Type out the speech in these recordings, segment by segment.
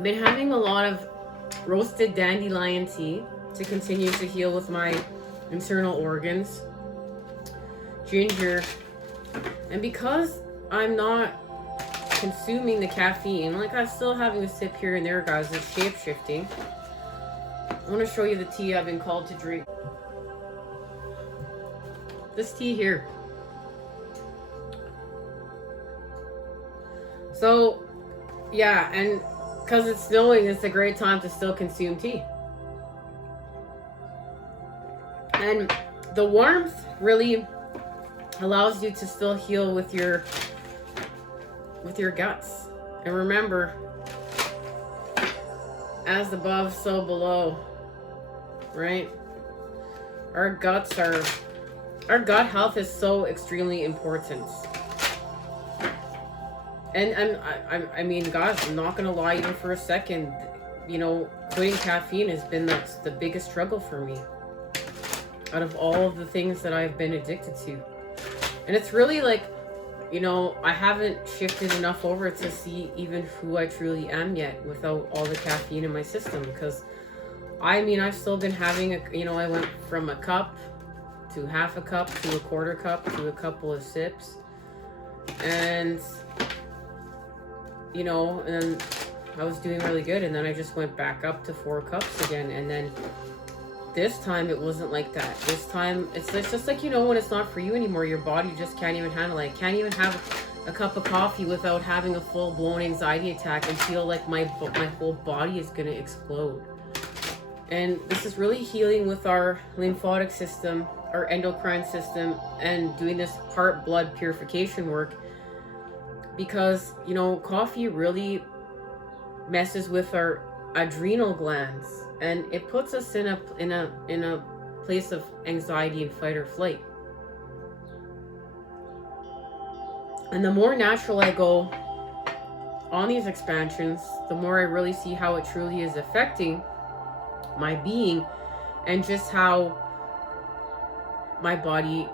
I've been having a lot of roasted dandelion tea to continue to heal with my internal organs. Ginger. And because I'm not consuming the caffeine, like I'm still having a sip here and there, guys, it's shape-shifting. I want to show you the tea I've been called to drink. This tea here. So, yeah, and because it's snowing, it's a great time to still consume tea. And the warmth really allows you to still heal with your guts. And remember, as above, so below, right? Our gut health is so extremely important. And I mean, guys, I'm not gonna lie even for a second. You know, quitting caffeine has been the biggest struggle for me out of all of the things that I've been addicted to. And it's really like, you know, I haven't shifted enough over to see even who I truly am yet without all the caffeine in my system. Because I mean, I've still been having I went from a cup to half a cup to a quarter cup to a couple of sips, and and then I was doing really good, and then I just went back up to 4 cups again. And then this time it wasn't like that. This time it's just like, when it's not for you anymore, your body just can't even handle it. I can't even have a cup of coffee without having a full-blown anxiety attack and feel like my whole body is gonna explode. And this is really healing with our lymphatic system, our endocrine system, and doing this heart blood purification work. Because, coffee really messes with our adrenal glands, and it puts us in a place of anxiety and fight or flight. And the more natural I go on these expansions, the more I really see how it truly is affecting my being, and just how my body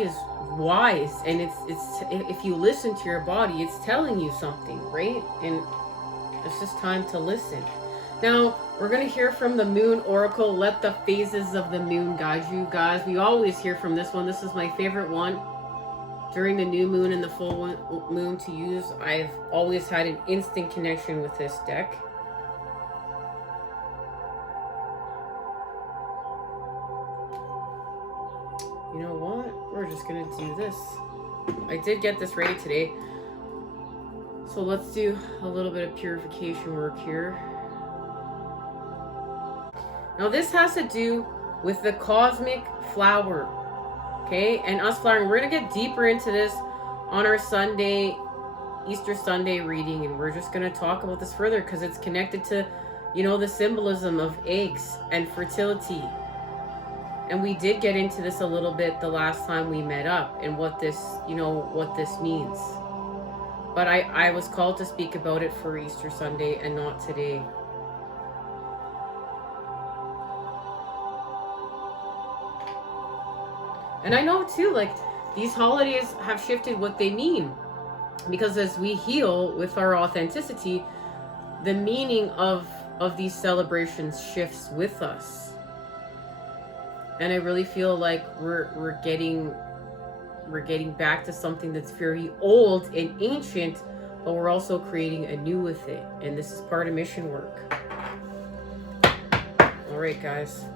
is wise, and it's if you listen to your body, it's telling you something, right? And it's just time to listen. Now we're going to hear from the Moon Oracle. Let the phases of the moon guide you, guys. We always hear from this one. This is my favorite one during the new moon and the full moon to use. I've always had an instant connection with this deck. You know what? We're just gonna do this. I did get this ready today. So let's do a little bit of purification work here. Now this has to do with the cosmic flower. Okay? And us flowering. We're gonna get deeper into this on our Sunday, Easter Sunday reading. And we're just gonna talk about this further because it's connected to, the symbolism of eggs and fertility. And we did get into this a little bit the last time we met up, and what this means. But I was called to speak about it for Easter Sunday and not today. And I know too, like, these holidays have shifted what they mean. Because as we heal with our authenticity, the meaning of these celebrations shifts with us. And I really feel like we're getting back to something that's very old and ancient, but we're also creating anew with it. And this is part of mission work. All right, guys.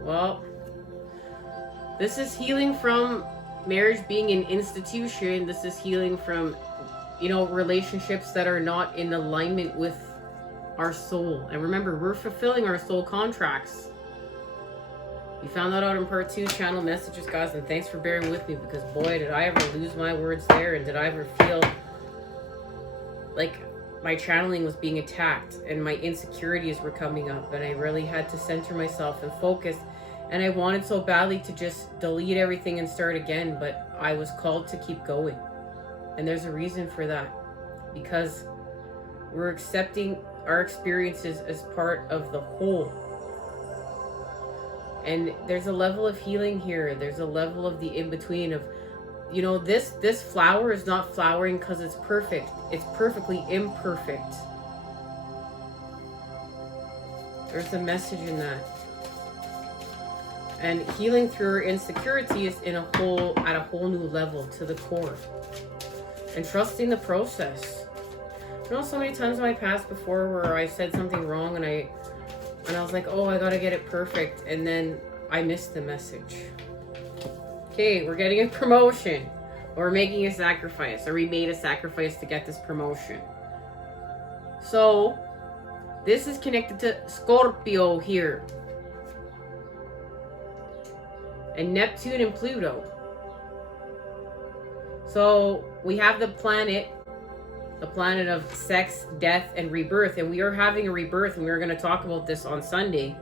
Well, this is healing from marriage being an institution. This is healing from, relationships that are not in alignment with our soul. And remember, we're fulfilling our soul contracts. You found that out in part 2, channel messages, guys, and thanks for bearing with me, because boy, did I ever lose my words there, and did I ever feel like my channeling was being attacked and my insecurities were coming up, and I really had to center myself and focus. And I wanted so badly to just delete everything and start again, but I was called to keep going. And there's a reason for that, because we're accepting our experiences as part of the whole. And there's a level of healing here. There's a level of the in-between of you know, this flower is not flowering because it's perfect. It's perfectly imperfect. There's a message in that. And healing through her insecurity is at a whole new level to the core. And trusting the process. You know, so many times in my past before where I said something wrong and I was like, oh, I gotta get it perfect, and then I missed the message. Okay, we're getting a promotion. Or we're making a sacrifice. Or we made a sacrifice to get this promotion. So, this is connected to Scorpio here. And Neptune and Pluto. So, we have the planet of sex, death, and rebirth. And we are having a rebirth, and we're going to talk about this on Sunday.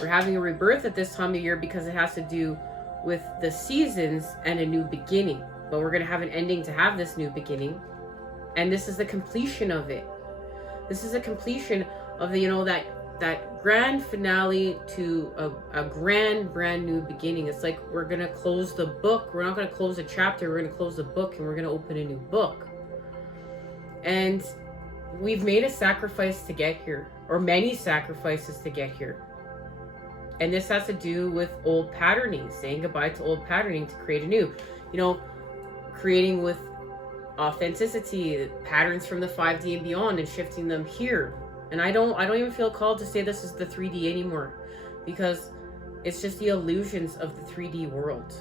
We're having a rebirth at this time of year because it has to do with the seasons and a new beginning. But we're going to have an ending to have this new beginning. And this is the completion of it. This is a completion of the, you know, that grand finale to a brand new beginning. It's like we're going to close the book. We're not going to close a chapter. We're going to close the book, and we're going to open a new book. And we've made a sacrifice to get here, or many sacrifices to get here. And this has to do with old patterning, saying goodbye to old patterning to create a new, you know, creating with authenticity, patterns from the 5D and beyond, and shifting them here. And I don't even feel called to say this is the 3D anymore, because it's just the illusions of the 3D world.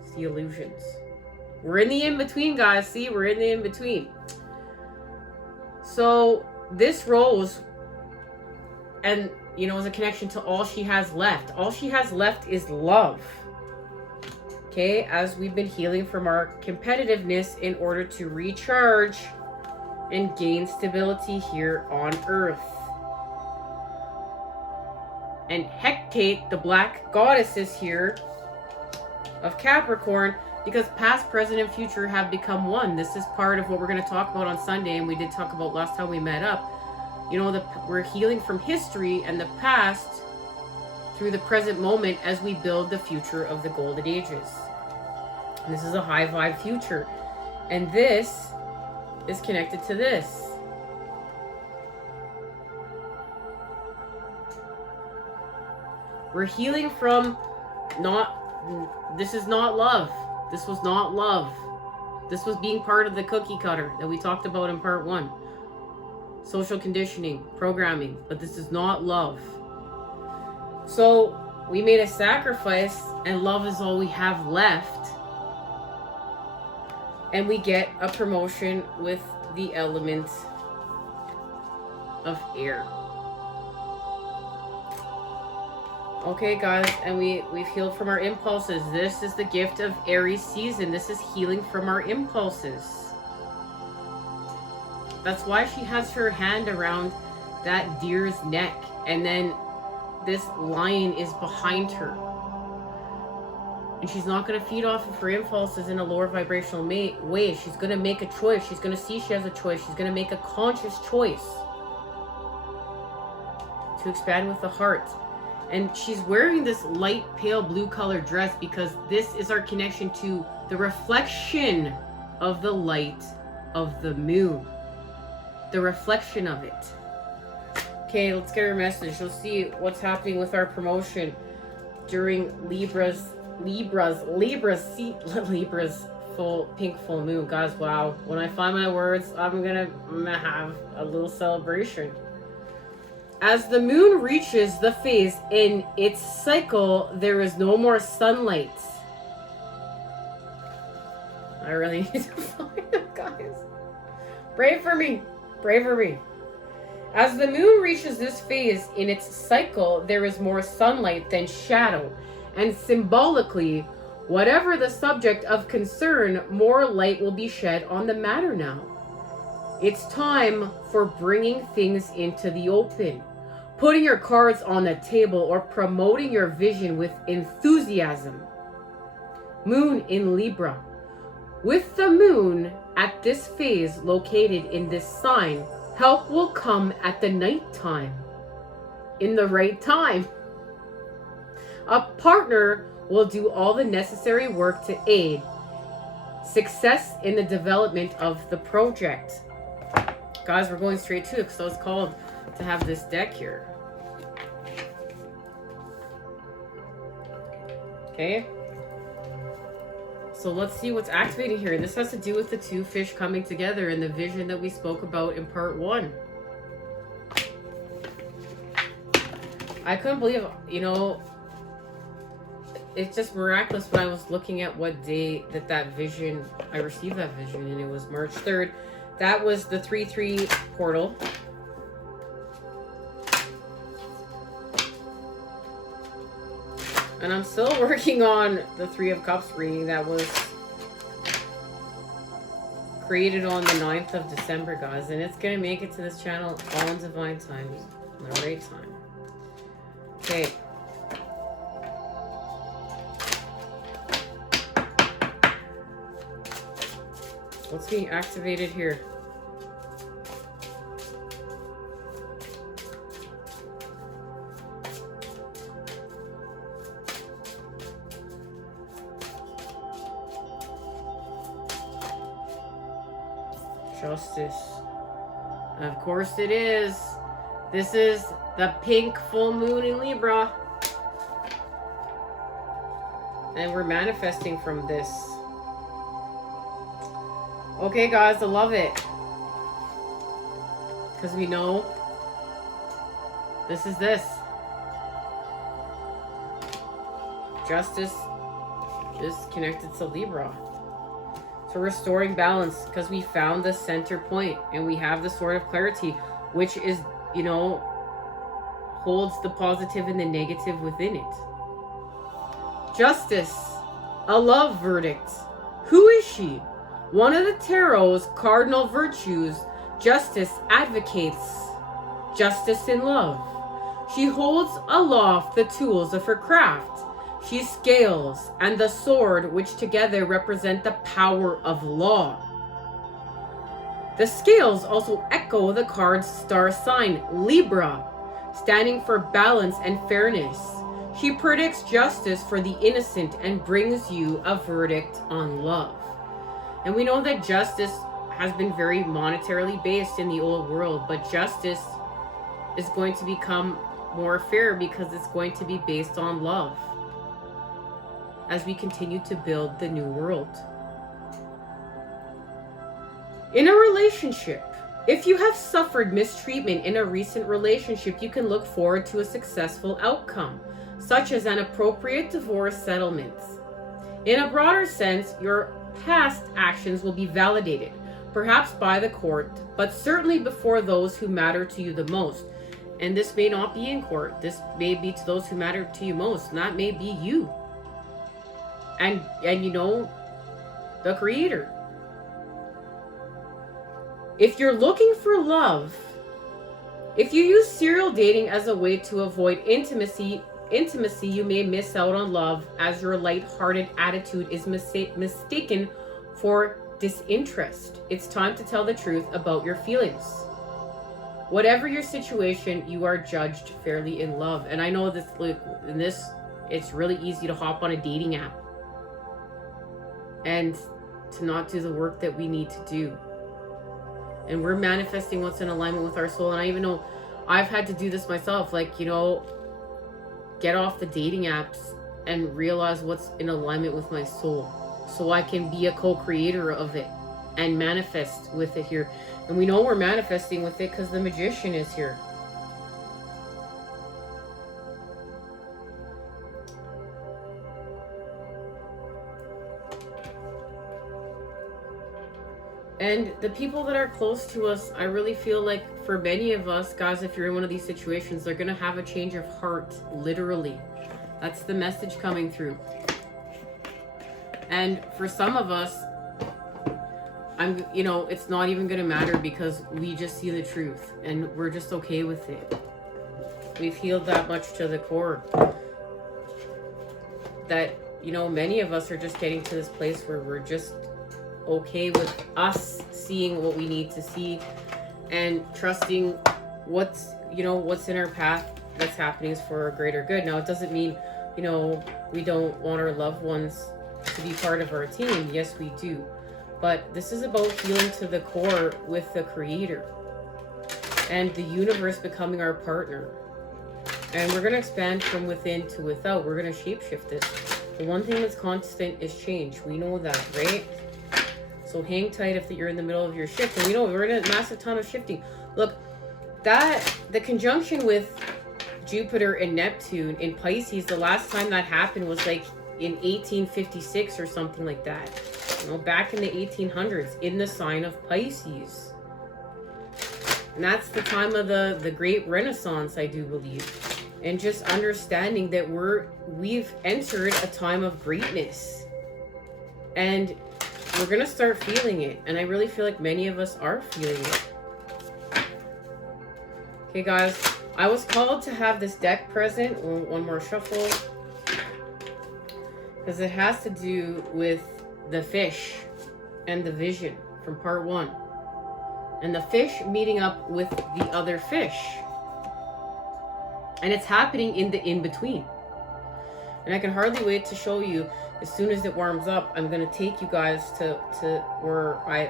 It's the illusions. We're in the in-between, guys. See, we're in the in-between. So this rose, and you know, is a connection to all she has left. All she has left is love. Okay, as we've been healing from our competitiveness in order to recharge and gain stability here on Earth. And Hecate, the black goddess, is here of Capricorn, because past, present, and future have become one. This is part of what we're going to talk about on Sunday, and we did talk about last time we met up. You know, we're healing from history and the past through the present moment as we build the future of the Golden Ages. And this is a high vibe future. And this is connected to this. We're healing from this is not love. This was not love. This was being part of the cookie cutter that we talked about in part 1. Social conditioning, programming, but this is not love. So we made a sacrifice, and love is all we have left. And we get a promotion with the element of air. Okay, guys, and we've healed from our impulses. This is the gift of Aries season. This is healing from our impulses. That's why she has her hand around that deer's neck, and then this lion is behind her. And she's not going to feed off of her impulses in a lower vibrational way. She's going to make a choice. She's going to see she has a choice. She's going to make a conscious choice to expand with the heart. And she's wearing this light pale blue color dress because this is our connection to the reflection of the light of the moon. The reflection of it. Okay, let's get her message. Let's see what's happening with our promotion during Libra's full pink full moon. Guys, wow. When I find my words, I'm gonna have a little celebration. As the moon reaches the phase in its cycle, there is no more sunlight. I really need to find them, guys. Pray for me. Pray for me. As the moon reaches this phase in its cycle, there is more sunlight than shadow. And symbolically, whatever the subject of concern, more light will be shed on the matter now. It's time for bringing things into the open, putting your cards on the table, or promoting your vision with enthusiasm. Moon in Libra. With the moon at this phase located in this sign, help will come at the night time, in the right time. A partner will do all the necessary work to aid success in the development of the project. Guys, we're going straight to it because I was called to have this deck here. Okay. So let's see what's activating here. This has to do with the two fish coming together and the vision that we spoke about in part 1. I couldn't believe, you know, it's just miraculous when I was looking at what day that vision, I received that vision, and it was March 3rd. That was the 3/3 portal. And I'm still working on the 3 of Cups reading that was created on the 9th of December, guys. And it's going to make it to this channel all in divine time, in the right time. Okay. What's being activated here? Justice. Of course it is. This is the pink full moon in Libra. And we're manifesting from this. Okay, guys, I love it. Because we know this is this. Justice is connected to Libra. So restoring balance, because we found the center point and we have the sword of clarity, which is, you know, holds the positive and the negative within it. Justice, a love verdict. Who is she? One of the tarot's cardinal virtues. Justice advocates justice in love. She holds aloft the tools of her craft. She scales and the sword, which together represent the power of law. The scales also echo the card's star sign, Libra, standing for balance and fairness. She predicts justice for the innocent and brings you a verdict on love. And we know that justice has been very monetarily based in the old world, but justice is going to become more fair because it's going to be based on love as we continue to build the new world. In a relationship, if you have suffered mistreatment in a recent relationship, you can look forward to a successful outcome, such as an appropriate divorce settlement. In a broader sense, your past actions will be validated, perhaps by the court, but certainly before those who matter to you the most. And this may not be in court. This may be to those who matter to you most, and that may be you. And you know, the Creator. If you're looking for love, if you use serial dating as a way to avoid intimacy, you may miss out on love, as your light-hearted attitude is mistaken for disinterest. It's time to tell the truth about your feelings. Whatever your situation, you are judged fairly in love. And I know this, like, in this, it's really easy to hop on a dating app and to not do the work that we need to do. And we're manifesting what's in alignment with our soul. And I even know I've had to do this myself. Like, you know, get off the dating apps and realize what's in alignment with my soul, so I can be a co-creator of it and manifest with it here. And we know we're manifesting with it because the Magician is here. And the people that are close to us, I really feel like for many of us, guys, if you're in one of these situations, they're going to have a change of heart, literally. That's the message coming through. And for some of us, you know, it's not even going to matter because we just see the truth and we're just okay with it. We've healed that much to the core that, you know, many of us are just getting to this place where we're just okay with us seeing what we need to see and trusting what's, you know, what's in our path that's happening is for a greater good. Now, it doesn't mean you know, we don't want our loved ones to be part of our team. Yes, we do. But this is about healing to the core with the Creator and the universe becoming our partner. And we're going to expand from within to without. We're going to shapeshift this. The one thing that's constant is change. We know that, right? So hang tight if you're in the middle of your shift. And we know we're in a massive ton of shifting. Look, the conjunction with Jupiter and Neptune in Pisces, the last time that happened was like in 1856 or something like that. You know, back in the 1800s, in the sign of Pisces. And that's the time of the Great Renaissance, I do believe. And just understanding that we've entered a time of greatness. And we're going to start feeling it. And I really feel like many of us are feeling it. Okay, guys. I was called to have this deck present. One more shuffle. Because it has to do with the fish and the vision from part 1. And the fish meeting up with the other fish. And it's happening in the in-between. And I can hardly wait to show you. As soon as it warms up, I'm going to take you guys to where I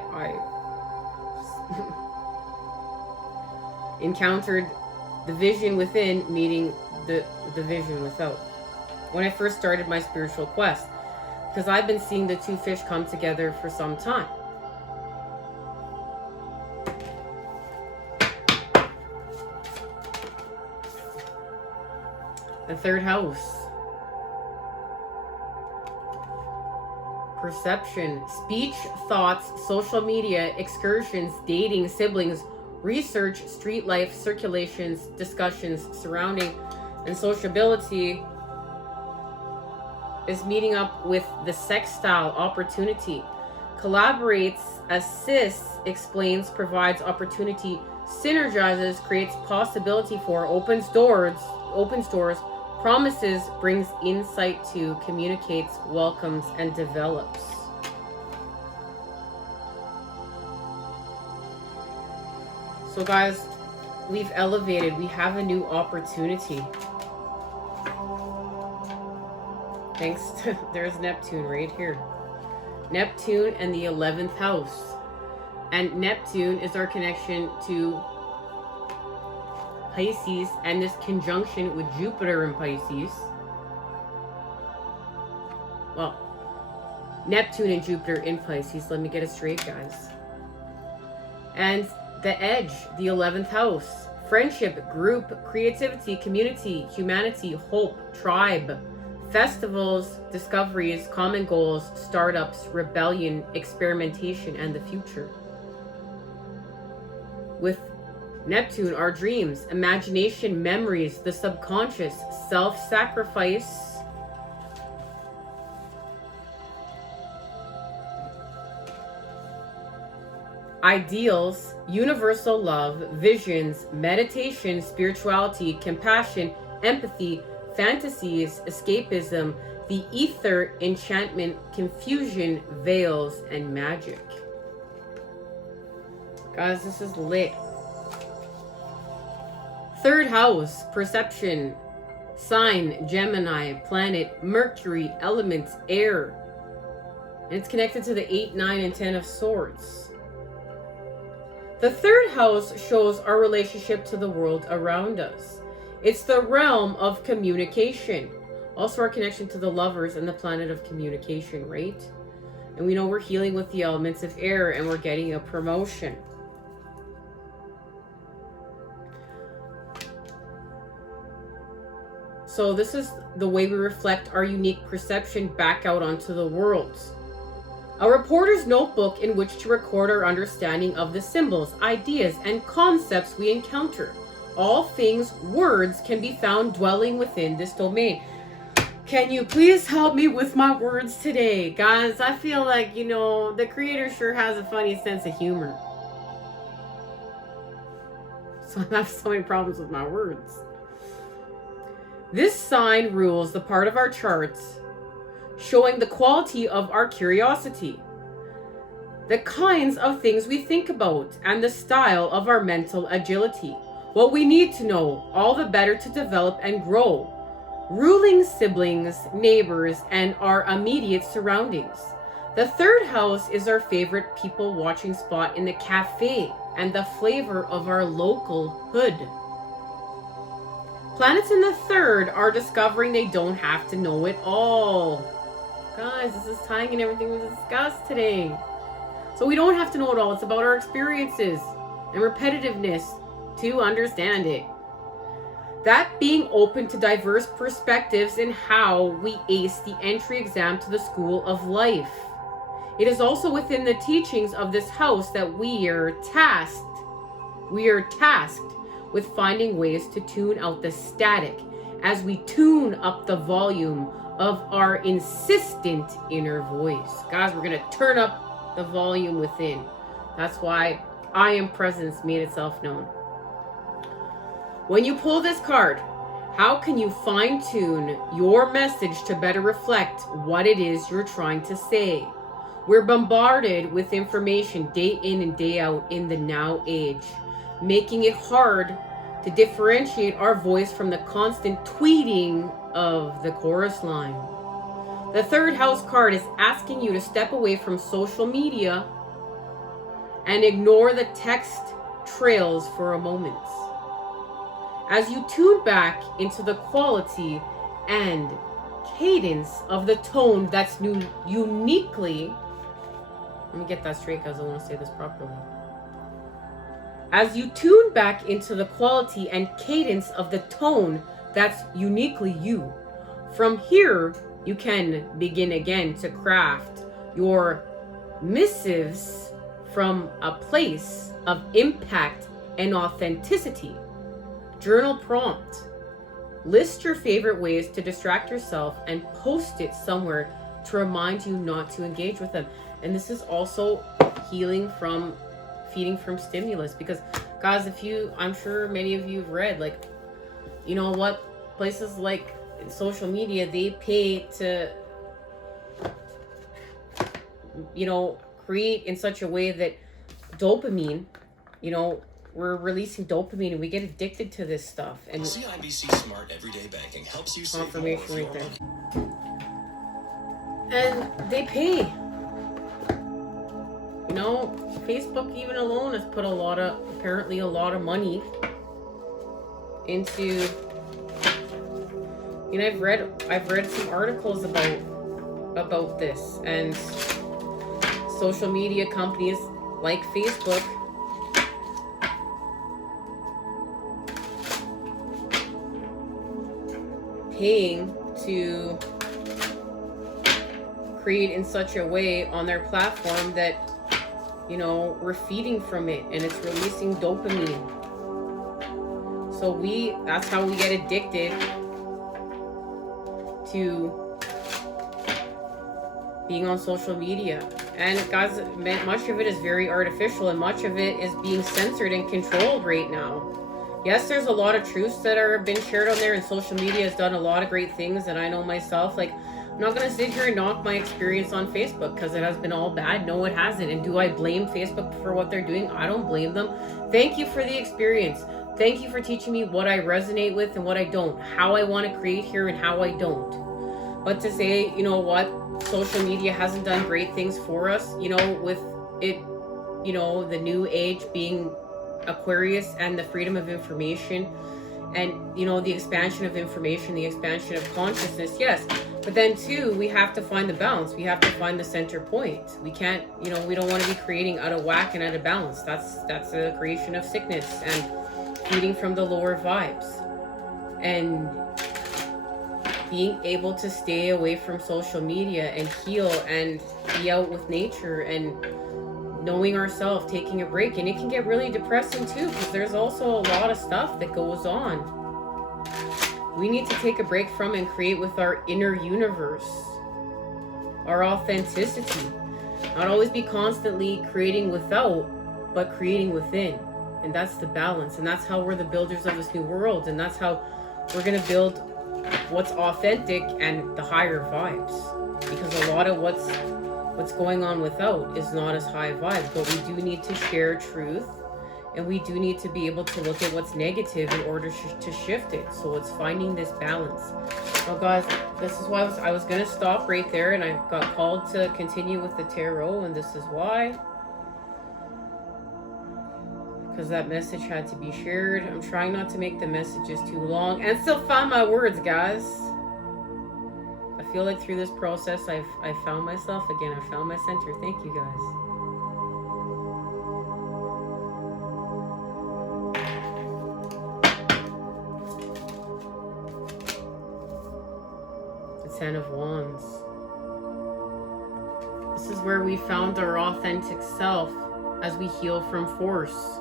encountered the vision within meeting the vision without. When I first started my spiritual quest. Because I've been seeing the two fish come together for some time. The third house. Perception, speech, thoughts, social media, excursions, dating, siblings, research, street life, circulations, discussions, surrounding, and sociability is meeting up with the sextile opportunity. Collaborates, assists, explains, provides opportunity, synergizes, creates possibility for, opens doors, promises, brings insight to, communicates, welcomes, and develops. So guys, we've elevated. We have a new opportunity. Thanks to, there's Neptune right here. Neptune and the 11th house. And Neptune is our connection to Pisces and this conjunction with Jupiter in Pisces. Well, Neptune and Jupiter in Pisces. Let me get it straight, guys. And the edge, the 11th house. Friendship, group, creativity, community, humanity, hope, tribe, festivals, discoveries, common goals, startups, rebellion, experimentation, and the future. With Neptune, our dreams, imagination, memories, the subconscious, self-sacrifice, ideals, universal love, visions, meditation, spirituality, compassion, empathy, fantasies, escapism, the ether, enchantment, confusion, veils, and magic. Guys, this is lit. Third house, perception, sign, Gemini, planet, Mercury, element, air. And it's connected to the 8, 9, and 10 of swords. The third house shows our relationship to the world around us. It's the realm of communication. Also our connection to the lovers and the planet of communication, right? And we know we're healing with the elements of air and we're getting a promotion. So this is the way we reflect our unique perception back out onto the world. A reporter's notebook in which to record our understanding of the symbols, ideas, and concepts we encounter. All things, words, can be found dwelling within this domain. Can you please help me with my words today? Guys, I feel like, you know, the creator sure has a funny sense of humor. So I have so many problems with my words. This sign rules the part of our charts showing the quality of our curiosity, the kinds of things we think about, and the style of our mental agility. What we need to know, all the better to develop and grow. ruling siblings, neighbors, and our immediate surroundings. The third house is our favorite people watching spot in the cafe and the flavor of our local hood. Planets in the third are discovering they don't have to know it all. Guys, this is tying in everything we discussed today. So we don't have to know it all. It's about our experiences and repetitiveness to understand it. That being open to diverse perspectives in how we ace the entry exam to the school of life. It is also within the teachings of this house that we are tasked with finding ways to tune out the static as we tune up the volume of our insistent inner voice. Guys, we're going to turn up the volume within. That's why I Am Presence made itself known. When you pull this card, how can you fine-tune your message to better reflect what it is you're trying to say? We're bombarded with information day in and day out in the now age, making it hard to differentiate our voice from the constant tweeting of the chorus line. The third house card is asking you to step away from social media and ignore the text trails for a moment. As you tune back into the quality and cadence of the tone that's uniquely, let me get that straight because I want to say this properly. As you tune back into the quality and cadence of the tone that's uniquely you, from here you can begin again to craft your missives from a place of impact and authenticity. Journal prompt. List your favorite ways to distract yourself and post it somewhere to remind you not to engage with them. And this is also healing from feeding from stimulus, because guys, I'm sure many of you have read, like, you know what, places like social media, they pay to, you know, create in such a way that dopamine, you know, we're releasing dopamine and we get addicted to this stuff. And CIBC Smart Everyday Banking helps you save more confirmation right there. And they pay. You know, Facebook even alone has put apparently a lot of money into, you know, I've read some articles about this, and social media companies like Facebook paying to create in such a way on their platform that, you know, we're feeding from it and it's releasing dopamine. So that's how we get addicted to being on social media. And guys, much of it is very artificial and much of it is being censored and controlled right now. Yes, there's a lot of truths that are been shared on there, and social media has done a lot of great things, and I know myself, like, I'm not going to sit here and knock my experience on Facebook because it has been all bad. No, it hasn't. And do I blame Facebook for what they're doing? I don't blame them. Thank you for the experience. Thank you for teaching me what I resonate with and what I don't, how I want to create here and how I don't. But to say, you know what, social media hasn't done great things for us, you know, with it, you know, the new age being Aquarius and the freedom of information and, you know, the expansion of information, the expansion of consciousness, yes. But then too, we have to find the balance. We have to find the center point. We can't, you know, we don't want to be creating out of whack and out of balance. That's a creation of sickness and feeding from the lower vibes. And being able to stay away from social media and heal and be out with nature and knowing ourselves, taking a break. And it can get really depressing too, because there's also a lot of stuff that goes on. We need to take a break from and create with our inner universe, our authenticity. Not always be constantly creating without, but creating within. And that's the balance. And that's how we're the builders of this new world. And that's how we're going to build what's authentic and the higher vibes. Because a lot of what's going on without is not as high vibes. But we do need to share truth, And we do need to be able to look at what's negative in order to shift it. So it's finding this balance. Now guys, this is why I was going to stop right there, and I got called to continue with the tarot, and this is why. Because that message had to be shared. I'm trying not to make the messages too long and still find my words, guys. I feel like through this process, I found myself again. I found my center. Thank you, guys. The 10 of Wands. This is where we found our authentic self as we heal from force.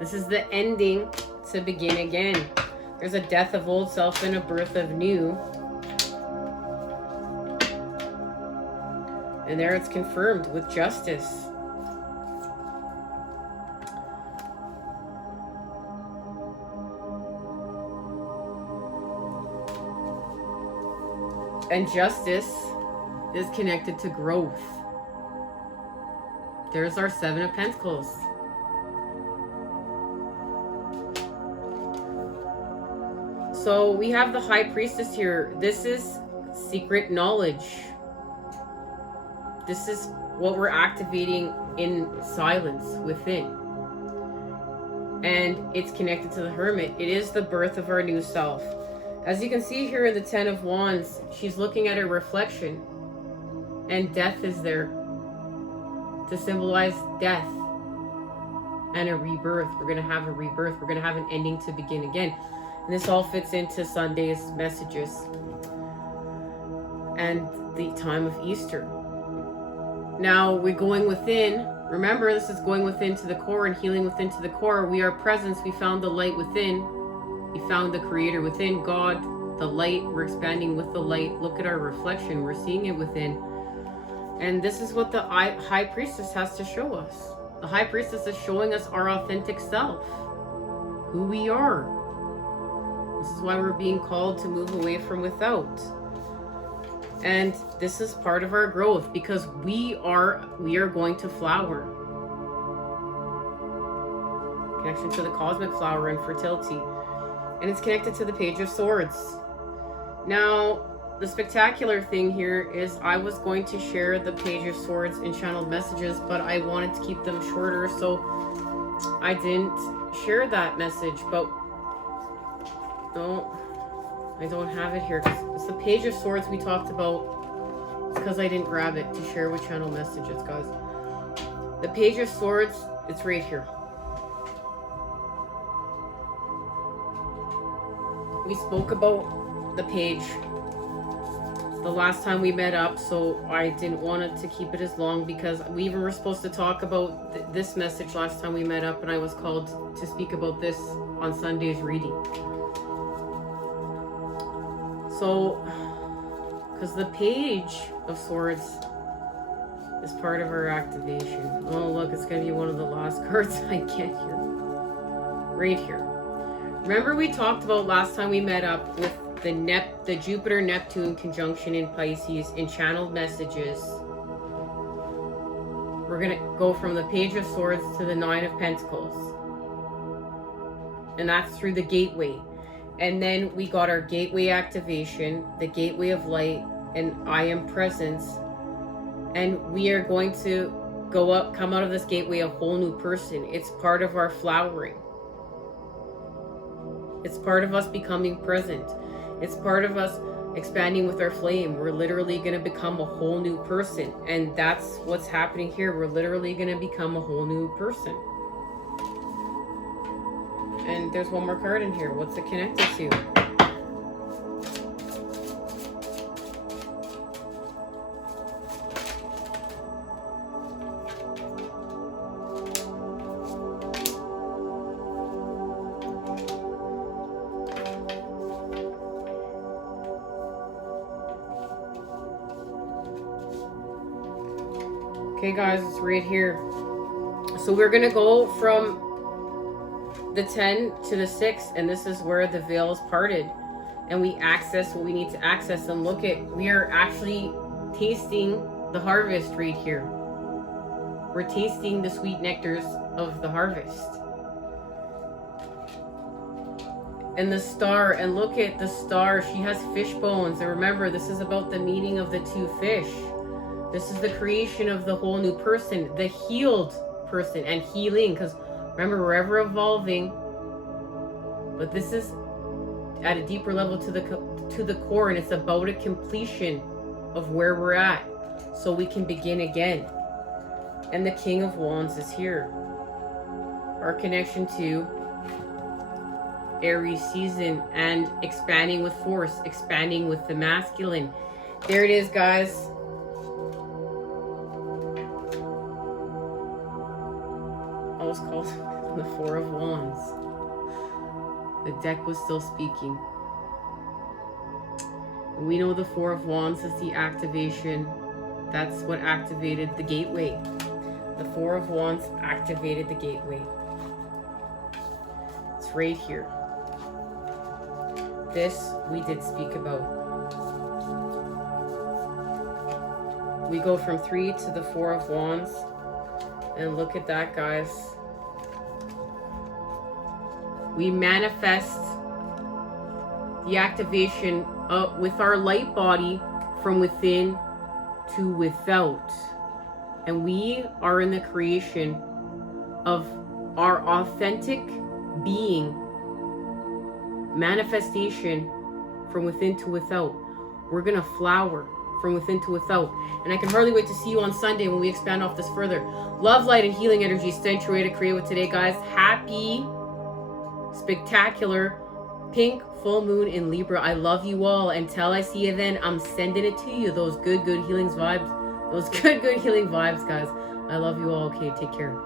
This is the ending to begin again. There's a death of old self and a birth of new. And there it's confirmed with justice. And justice is connected to growth. There's our 7 of Pentacles. So we have the High Priestess here. This is secret knowledge. This is what we're activating in silence within. And it's connected to the Hermit. It is the birth of our new self. As you can see here in the 10 of Wands, she's looking at her reflection. And death is there to symbolize death and a rebirth. We're going to have a rebirth. We're going to have an ending to begin again. And this all fits into Sunday's messages and the time of Easter. Now we're going within. Remember, this is going within to the core and healing within to the core. We are presence. We found the light within. We found the creator within, God, the light. We're expanding with the light. Look at our reflection. We're seeing it within. And this is what the High Priestess has to show us. The High Priestess is showing us our authentic self, who we are. This is why we're being called to move away from without. And this is part of our growth, because we are going to flower. Connection to the cosmic flower and fertility. And it's connected to the Page of Swords. Now, the spectacular thing here is I was going to share the Page of Swords in channeled messages, but I wanted to keep them shorter, so I didn't share that message. But no, I don't have it here. It's the Page of Swords we talked about. It's because I didn't grab it to share with channel messages, guys. The Page of Swords, it's right here. We spoke about the page the last time we met up, so I didn't want it to keep it as long, because we even were supposed to talk about this message last time we met up, and I was called to speak about this on Sunday's reading. So, because the Page of Swords is part of our activation. Oh, look, it's going to be one of the last cards I get here. Right here. Remember we talked about last time we met up with the Jupiter-Neptune conjunction in Pisces in channeled messages. We're going to go from the Page of Swords to the 9 of Pentacles. And that's through the gateway. And then we got our gateway activation, the gateway of light, and I am presence. And we are going to come out of this gateway a whole new person. It's part of our flowering. It's part of us becoming present. It's part of us expanding with our flame. We're literally going to become a whole new person. And that's what's happening here. We're literally going to become a whole new person. And there's one more card in here. What's it connected to? Okay, guys, it's right here. So we're going to go from the 10 to the 6, and this is where the veil is parted. And we access what we need to access. And look at, we are actually tasting the harvest right here. We're tasting the sweet nectars of the harvest. And the star, and look at the star, she has fish bones. And remember, this is about the meeting of the two fish. This is the creation of the whole new person, the healed person, and healing. Because remember, we're ever evolving, but this is at a deeper level to the core, and it's about a completion of where we're at, so we can begin again. And the King of Wands is here. Our connection to Aries season and expanding with force, expanding with the masculine. There it is, guys. I was called the Four of Wands. The deck was still speaking. We know the Four of Wands is the activation. That's what activated the gateway. The Four of Wands activated the gateway. It's right here. This we did speak about. We go from 3 to the 4 of Wands. And look at that, guys. We manifest the activation with our light body from within to without. And we are in the creation of our authentic being. Manifestation from within to without. We're gonna flower from within to without. And I can hardly wait to see you on Sunday when we expand off this further. Love, light, and healing energy. Stand your way to create with today, guys. Happy, spectacular, pink full moon in Libra. I love you all. Until I see you then, I'm sending it to you. Those good healings vibes. Those good healing vibes, guys. I love you all. Okay, take care.